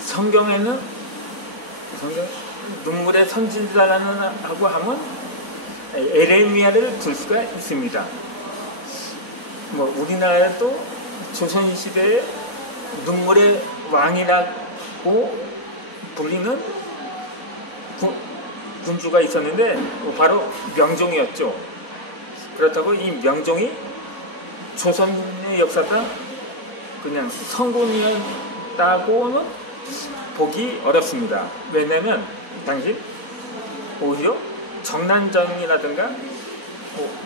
성경에는 눈물의 선지자라는 하고 하면 에레미야를 들 수가 있습니다. 뭐 우리나라에도 조선시대에 눈물의 왕이라고 불리는 군주가 있었는데 바로 명종이었죠. 그렇다고 이 명종이 조선의 역사가 그냥 성군이었다고는 보기 어렵습니다. 왜냐하면 당시 오히려 정난정이라든가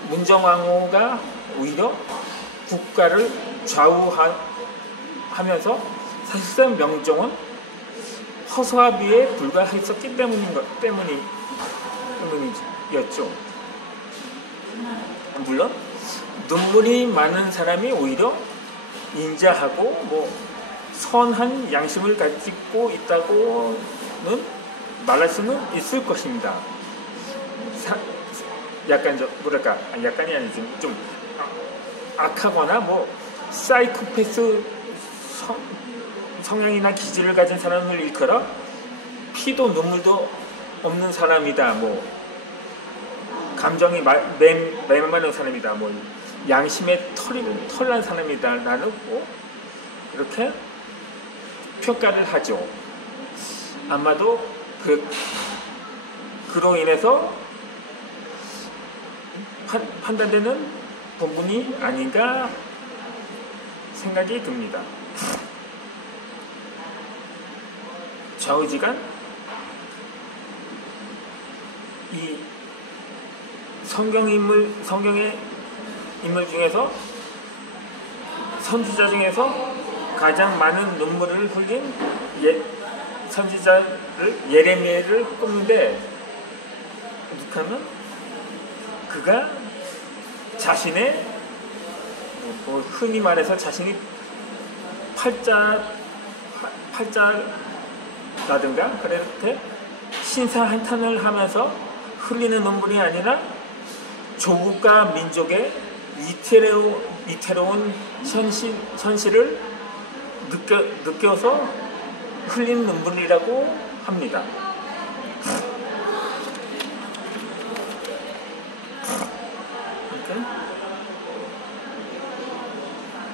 문정왕후가 오히려 국가를 좌우하면서 사실상 명종은 허수아비에 불과했었기 때문이었죠. 물론 눈물이 많은 사람이 오히려 인자하고 뭐 선한 양심을 가지고 있다고는 말할 수는 있을 것입니다. 약간 뭐랄까, 약간이 아니지, 좀 악하거나 뭐 사이코패스 성향이나 기질을 가진 사람을 일컬어 피도 눈물도 없는 사람이다, 뭐 감정이 메마른 사람이다, 뭐 양심에 털난 사람이다 라는 뭐 이렇게 평가를 하죠. 아마도 그로 인해서 판단되는 부분이 아닌가 생각이 듭니다. 좌우지간 이 성경의 인물 중에서 선지자 중에서 가장 많은 눈물을 흘린 선지자를 예레미야를 꼽는데 어떻게 그가 자신의 흔히 말해서 자신이 팔자라든가 그렇게 신사한탄을 하면서 흘리는 눈물이 아니라 조국과 민족의 위태로운 현실을 느껴서 흘린 눈물이라고 합니다.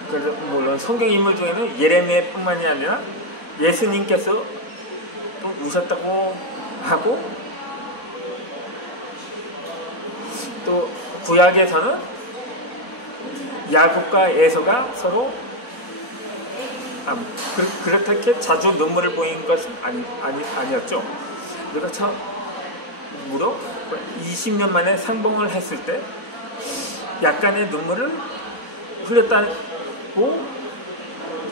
그래서 물론 성경 인물 중에는 예레미야뿐만이 아니라 예수님께서 또 우셨다고 하고, 또 구약에서는 야곱과 에서가 서로 그렇게 자주 눈물을 보인 것은 아니었죠. 그래서 처음으로 20년 만에 상봉을 했을 때 약간의 눈물을 흘렸다고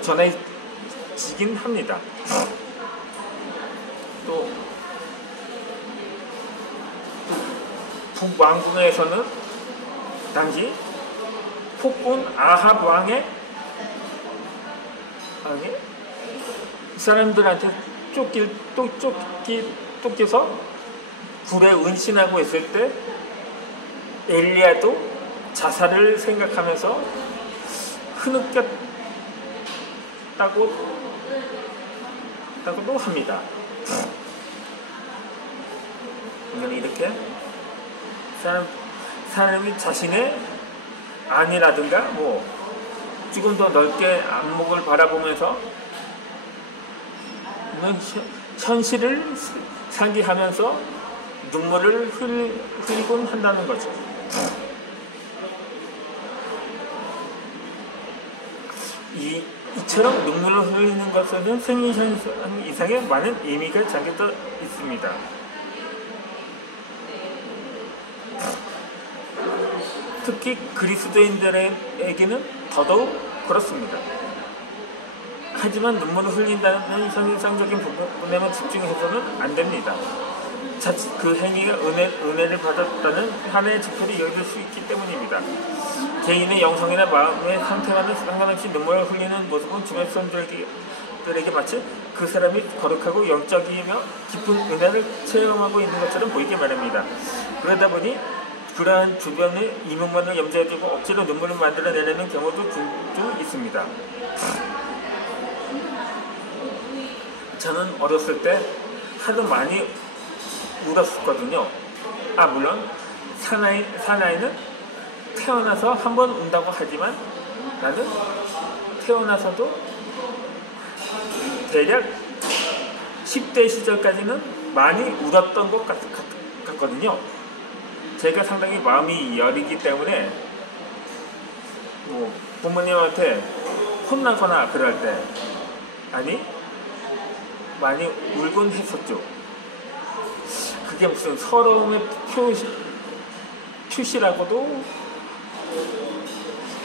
전해지긴 합니다. 또 북왕궁에서는 당시 폭군 아합 왕의 사람들한테 쫓겨서 굴에 은신하고 있을 때 엘리야도 자살을 생각하면서 흐느꼈다고도 합니다. 이렇게 사람이 자신의 안이라든가 뭐 조금 더 넓게 안목을 바라보면서 현실을 상기하면서 눈물을 흘리곤 한다는 거죠. 이처럼 눈물을 흘리는 것에는 생리현 이상의 많은 의미가 담겨져 있습니다. 특히 그리스도인들에게는 더더욱 그렇습니다. 하지만 눈물을 흘린다는 현상적인 부분에만 집중해서는 안 됩니다. 자칫 그 행위가 은혜를 받았다는 하나의 지표를 여길 수 있기 때문입니다. 개인의 영성이나 마음의 상태와는 상관없이 눈물을 흘리는 모습은 주변 사람들에게 마치 그 사람이 거룩하고 영적이며 깊은 은혜를 체험하고 있는 것처럼 보이게 마련입니다. 그러다 보니 그러한 주변의 이목만을 염두에 두고 억지로 눈물을 만들어내려는 경우도 종종 있습니다. 저는 어렸을 때 하도 많이 울었었거든요. 물론 사나이는 태어나서 한 번 운다고 하지만 나는 태어나서도 대략 10대 시절까지는 많이 울었던 것 같거든요. 제가 상당히 마음이 여리기 때문에 부모님한테 혼나거나 그럴 때 많이 울곤 했었죠. 그게 무슨 서러움의 표시라고도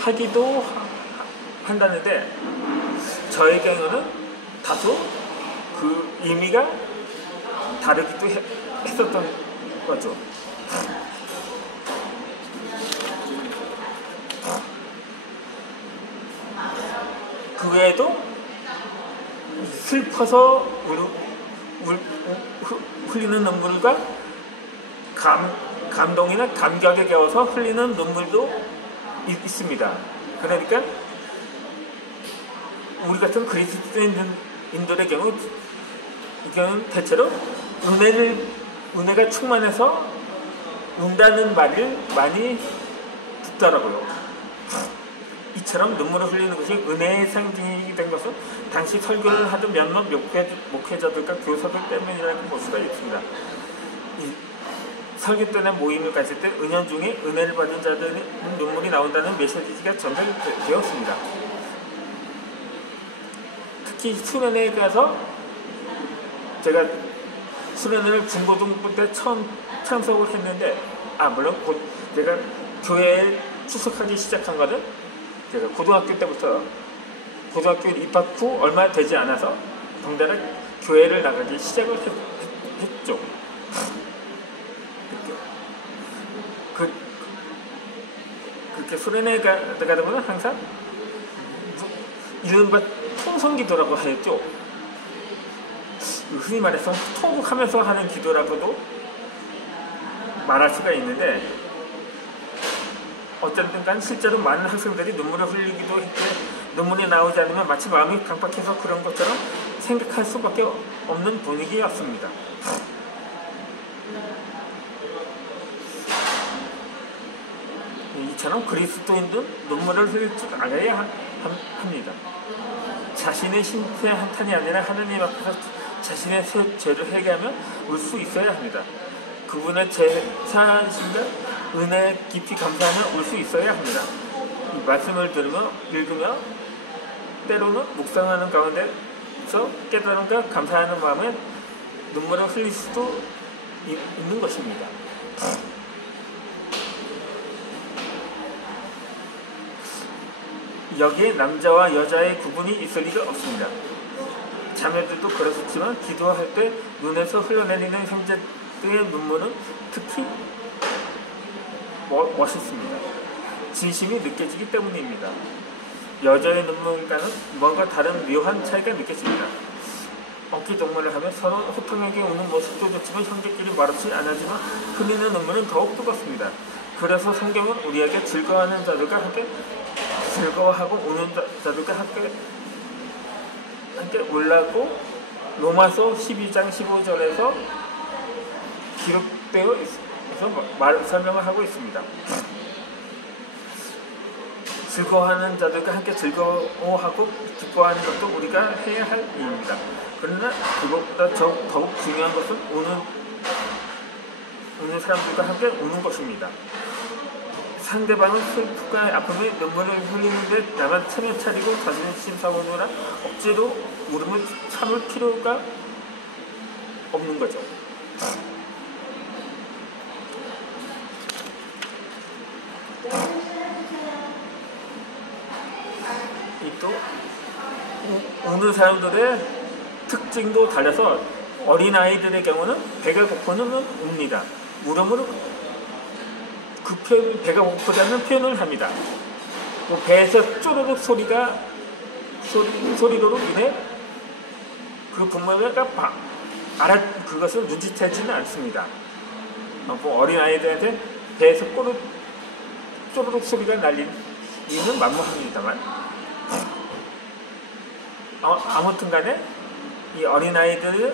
하기도 한다는데 저에게는 다소 그 의미가 다르기도 했었던 거죠. 그 외에도 슬퍼서 흘리는 눈물과 감동이나 감격에 겨워서 흘리는 눈물도 있습니다. 그러니까 우리 같은 그리스도인들의 경우 이거는 대체로 은혜가 충만해서 운다는 말을 많이 듣더라고요. 이처럼 눈물을 흘리는 것이 은혜의 상징이 된 것은 당시 설교를 하던 몇몇 목회자들과 교사들 때문이라고 볼 수가 있습니다. 설교 때나 모임을 가질 때 은연중에 은혜를 받은 자들의 눈물이 나온다는 메시지가 전달되었습니다. 특히 수련회에 가서 제가 수련회를 중고등부 때 처음 참석을 했는데 물론 제가 교회에 출석하기 시작한 것은 제가 고등학교 때부터 고등학교 입학 후 얼마 되지 않아서 덩달아 교회를 나가기 시작을 했죠. 그렇게 수련회 가다 보면 항상 이른바 통성기도라고 하였죠. 흔히 말해서 통곡하면서 하는 기도라고도 말할 수가 있는데 어쨌든 간 실제로 많은 학생들이 눈물을 흘리기도 했고 눈물이 나오지 않으면 마치 마음이 강박해서 그런 것처럼 생각할 수밖에 없는 분위기였습니다. 이처럼 그리스도인들은 눈물을 흘릴 줄 알아야 합니다. 자신의 신체 한탄이 아니라 하나님 앞에서 자신의 죄를 회개하며 울 수 있어야 합니다. 그분의 제사하심과 은혜에 깊이 감사하며 울 수 있어야 합니다. 이 말씀을 들으며 읽으며 때로는 묵상하는 가운데서 깨달음과 감사하는 마음에 눈물을 흘릴 수도 있는 것입니다. 여기에 남자와 여자의 구분이 있을 리가 없습니다. 자매들도 그렇지만 기도할 때 눈에서 흘러내리는 형제들의 눈물은 특히 멋있습니다. 진심이 느껴지기 때문입니다. 여자의 눈물과는 뭔가 다른 묘한 차이가 느껴집니다. 어깨동무를 하며 서로 호통하게 우는 모습도 좋지만 형제끼리 말없이 안하지만 흘리는 눈물은 더욱 뜨겁습니다. 그래서 성경은 우리에게 즐거워하는 자들과 함께 즐거워하고 우는 자들과 함께 울라고 로마서 12장 15절에서 기록되어 있어서 설명을 하고 있습니다. 즐거워하는 자들과 함께 즐거워하고 기뻐하는 것도 우리가 해야 할 일입니다. 그러나 그것보다 더욱 중요한 것은 우는 사람들과 함께 우는 것입니다. 상대방은 슬픔과 아픔에 눈물을 흘리는데 나만 체면 차리고 자존심 상하느라 억지로 울음을 참을 필요가 없는 거죠. 또 우는 사람들의 특징도 달라서 어린아이들의 경우는 배가 고프면 웁니다. 울음으로 그 표현, 배가 고프다는 표현을 합니다. 배에서 쪼르륵 소리로 인해 그 부모가 그것을 눈치채지는 않습니다. 어린아이들한테 배에서 쪼르륵 소리가 날리는 만무합니다만 아무튼 간에 이 어린아이들의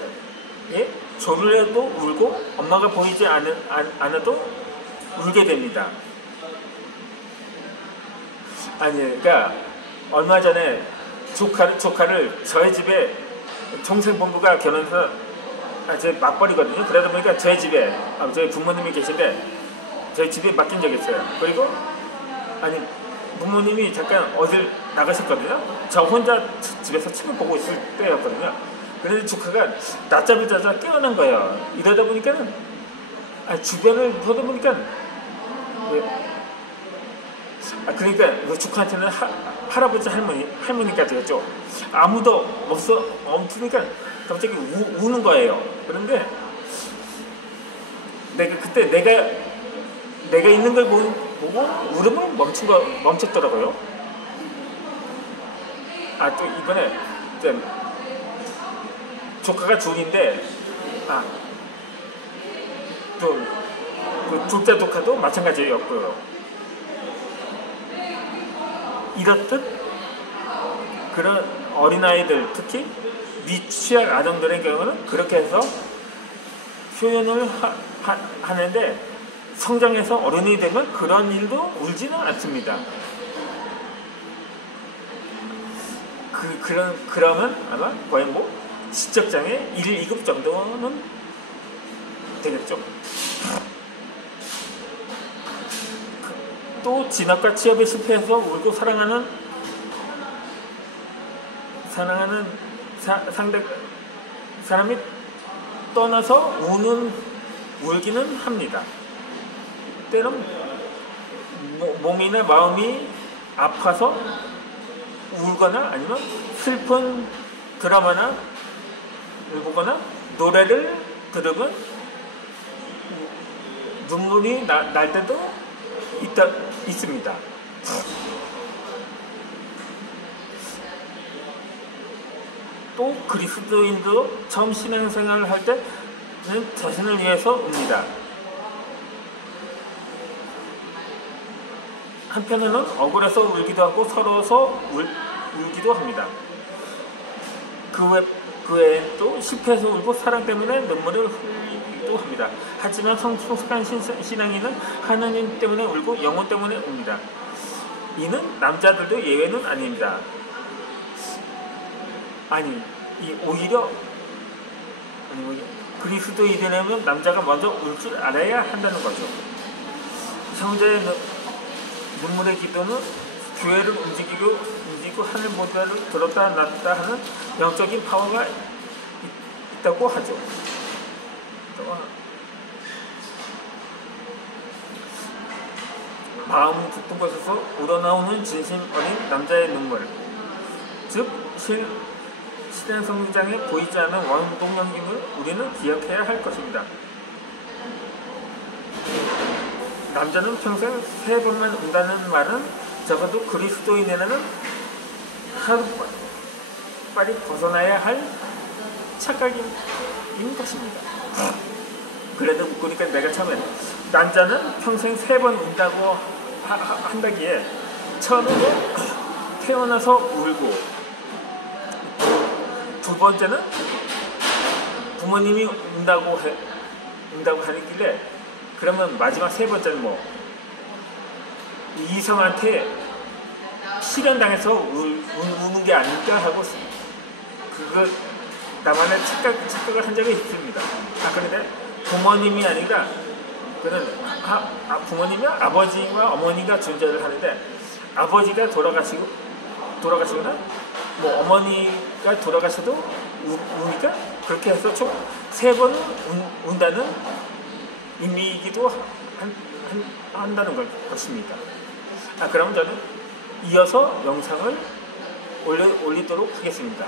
조르래도 울고 엄마가 보이지 않아도 울게 됩니다. 아니, 그러니까 얼마 전에 조카를 저희 집에 동생본부가 결혼해서 제 맞벌이거든요. 그러다 보니까 저희 집에 저희 부모님이 계신데 저희 집에 맡긴 적이 있어요. 그리고 아니 부모님이 잠깐 어딜 나가셨거든요. 저 혼자 집에서 책을 보고 있을 때였거든요. 그래서 조카가 낮잠을 자자 깨어난 거예요. 이러다 보니까는 주변을 보다 보니까 그러니까 그 조카한테는 할아버지 할머니까지였죠. 아무도 없으니까 갑자기 우는 거예요. 그런데 내가 있는 걸 보고 울음을 멈췄더라고요. 또 이번에 조카가 둘인데 또 그 둘째 조카도 마찬가지였고요. 이렇듯 그런 어린아이들, 특히 미취학 아동들의 경우는 그렇게 해서 표현을 하는데 성장해서 어른이 되면 그런 일도 울지는 않습니다. 그러면 아마 거의 지적장애 1, 2급 정도는 되겠죠. 또 진학과 취업에 실패해서 울고 사랑하는 상대 사람이 떠나서 울기는 합니다. 때론 몸이나 마음이 아파서 울거나 아니면 슬픈 드라마나 보거나 노래를 들으면 눈물이 날 때도 있습니다. 또 그리스도인도 처음 신앙생활을 할 때는 자신을 위해서 웁니다. 한편으로는 억울해서 울기도 하고 서러워서 울기도 합니다. 그 외에 또 실패해서 울고 사랑 때문에 눈물을 흘리기도 합니다. 하지만 성숙한 신앙인은 하나님 때문에 울고 영혼 때문에 웁니다. 이는 남자들도 예외는 아닙니다. 오히려 그리스도인이라면 남자가 먼저 울 줄 알아야 한다는 거죠. 성자의 눈물의 기도는 교회를 움직이고 하늘 모델을 들었다 놨다 하는 영적인 파워가 있다고 하죠. 마음 깊은 곳에서 우러나오는 진심 어린 남자의 눈물, 즉 실현 성장에 보이지 않는 원동력임을 우리는 기억해야 할 것입니다. 남자는 평생 3번만 운다는 말은 적어도 그리스도인에게는 하루빨리 벗어나야 할 착각인 것입니다. 그래도 그러니까 내가 처음에 남자는 평생 3번 운다고 한다기에 처음에 태어나서 울고, 두 번째는 부모님이 운다고 하길래 그러면 마지막 3번째는 이성한테 실현당해서 우는 게 아닐까 하고 나만의 착각을 한 적이 있습니다. 그런데 부모님이 아니라 부모님이 아버지와 어머니가 존재를 하는데, 아버지가 돌아가시거나 어머니가 돌아가셔도 우니까 그렇게 해서 총 3번 운다는 의미이기도 한다는 것입니다. 그럼 저는 이어서 영상을 올리도록 하겠습니다.